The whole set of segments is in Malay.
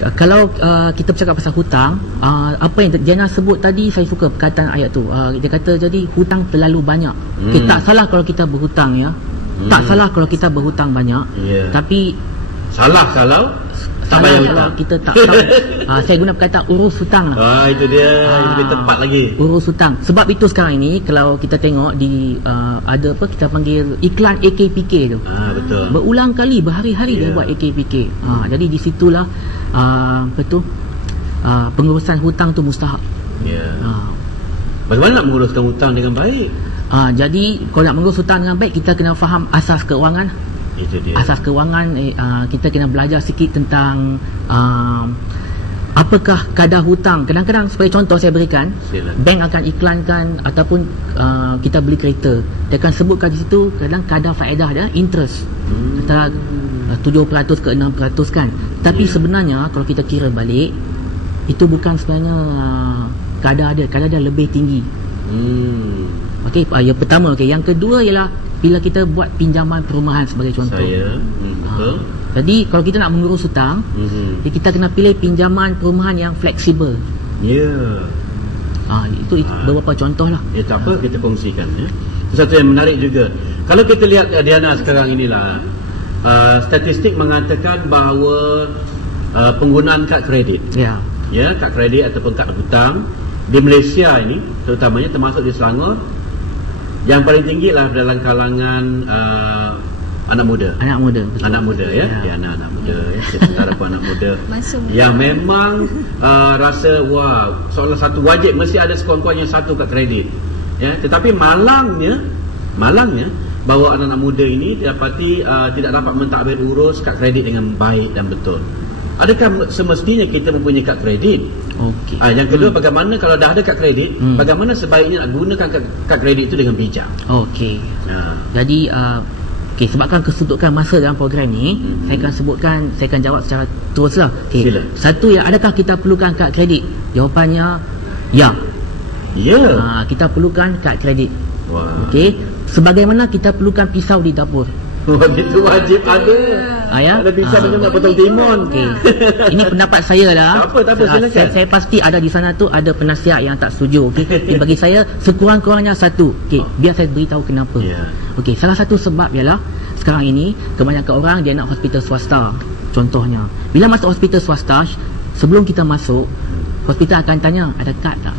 Kalau kita bercakap pasal hutang, apa yang Diana sebut tadi, saya suka perkataan ayat tu. Dia kata jadi hutang terlalu banyak. Okay, tak salah kalau kita berhutang, ya. Tak salah kalau kita berhutang banyak. Tapi salah kalau tak bayar hutang. Kita tak tahu. Saya guna perkataan urus hutang lah. Itu dia lebih tepat lagi. Urus hutang. Sebab itu sekarang ini kalau kita tengok di ada apa kita panggil iklan AKPK tu. Betul. Berulang kali berhari-hari dia buat AKPK. Jadi di situlah pengurusan hutang tu mustahak. Bagaimana nak menguruskan hutang dengan baik? Jadi kalau nak mengurus hutang dengan baik, kita kena faham asas keuangan. Itu dia. Asas keuangan, kita kena belajar sikit tentang apakah kadar hutang. Kadang-kadang sebagai contoh saya berikan, bank akan iklankan ataupun kita beli kereta, dia akan sebutkan di situ kadang kadar faedah dia, interest antara 7% ke 6% kan. Tapi sebenarnya kalau kita kira balik, itu bukan sebenarnya kadar dia lebih tinggi. Okey, yang pertama. Okey, yang kedua ialah bila kita buat pinjaman perumahan sebagai contoh. Betul. Jadi kalau kita nak mengurus hutang, kita kena pilih pinjaman perumahan yang fleksibel. Itu beberapa contoh lah. Tak apa, kita kongsikan. Satu yang menarik juga, kalau kita lihat Diana sekarang inilah, statistik mengatakan bahawa penggunaan kad kredit, kad kredit ataupun kad hutang di Malaysia ini, terutamanya termasuk di Selangor, yang paling tinggi lah dalam kalangan anak muda. Anak muda ya. Anak muda ya. Sementara pun anak muda yang memang rasa wah, soalan satu wajib mesti ada sekurang-kurangnya satu kad kredit. Ya, tetapi malangnya bahawa anak-anak muda ini dapati tidak dapat mentadbir urus kad kredit dengan baik dan betul. Adakah semestinya kita mempunyai kad kredit? Yang kedua, bagaimana kalau dah ada kad kredit, bagaimana sebaiknya nak gunakan kad kredit itu dengan bijak? Jadi sebabkan kesuntukan masa dalam program ni, saya akan jawab secara teruslah. Satu, adakah kita perlukan kad kredit? Jawapannya ya. Kita perlukan kad kredit. Sebagaimana kita perlukan pisau di dapur. Itu wajib ada. Ada pisau macam nak potong timun. Ini pendapat saya lah. Tak apa, silakan. Saya pasti ada di sana tu ada penasihat yang tak setuju. Bagi saya sekurang-kurangnya satu. Biar saya beritahu kenapa. Salah satu sebab ialah sekarang ini kebanyakan orang dia nak hospital swasta. Contohnya, bila masuk hospital swasta, sebelum kita masuk, hospital akan tanya ada kad tak?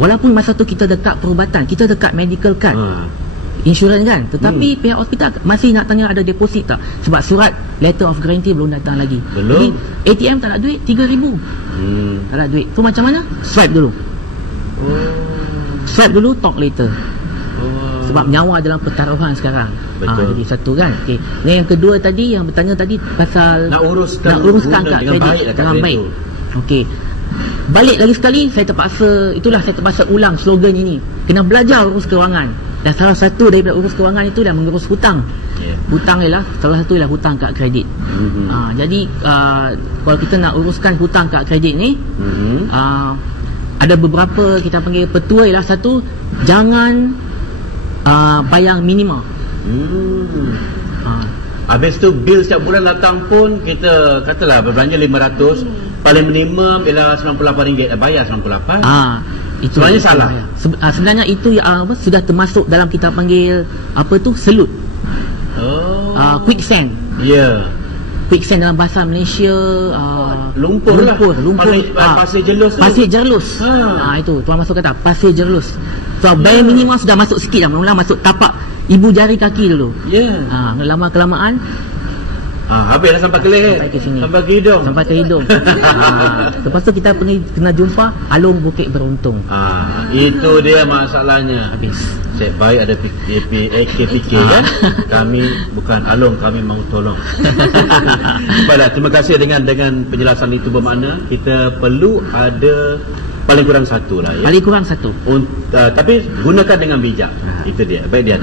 Walaupun masa tu kita dekat perubatan, kita dekat medical card, insurans kan, tetapi pihak hospital masih nak tanya ada deposit tak, sebab surat letter of guarantee belum datang lagi. Jadi ATM tak ada duit, 3,000 tak ada duit. Tu macam mana? Swipe dulu, talk later. Sebab nyawa dalam pertaruhan sekarang. Jadi satu kan. Yang kedua tadi, yang bertanya tadi pasal nak uruskan kad kredit dengan baik. Balik lagi sekali, saya terpaksa ulang slogan ini. Kena belajar urus kewangan. Dan salah satu daripada urus kewangan itu adalah mengurus hutang. Hutang ialah salah satu ialah hutang kad kredit. Jadi kalau kita nak uruskan hutang kad kredit ni, ada beberapa kita panggil petua. Ialah satu, jangan bayar minima. Habis tu bil setiap bulan datang pun kita katalah berbelanja 500, paling minimum ialah RM98, bayar RM98. Itu sebenarnya salah. Sebenarnya itu sudah termasuk dalam kita panggil selut. Quicksand. Quicksand dalam bahasa Malaysia lumpur. Pasir jerlus. Itu tuan masuk kata pasir jerlus. Bayar minimum sudah masuk sikit dah, mula-mula masuk tapak ibu jari kaki dulu. Lama kelamaan habislah sampai ke leher, sampai ke hidung. Lepas tu kita kena jumpa Alung Bukit Beruntung. Itu dia masalahnya. Habis. Baik ada AKPK kan. Kami bukan Alung, kami mau tolong. Baiklah, terima kasih dengan penjelasan itu. Bermakna kita perlu ada paling kurang satu lah ya. Paling kurang satu. Tapi gunakan dengan bijak. Itu dia. Baik dia.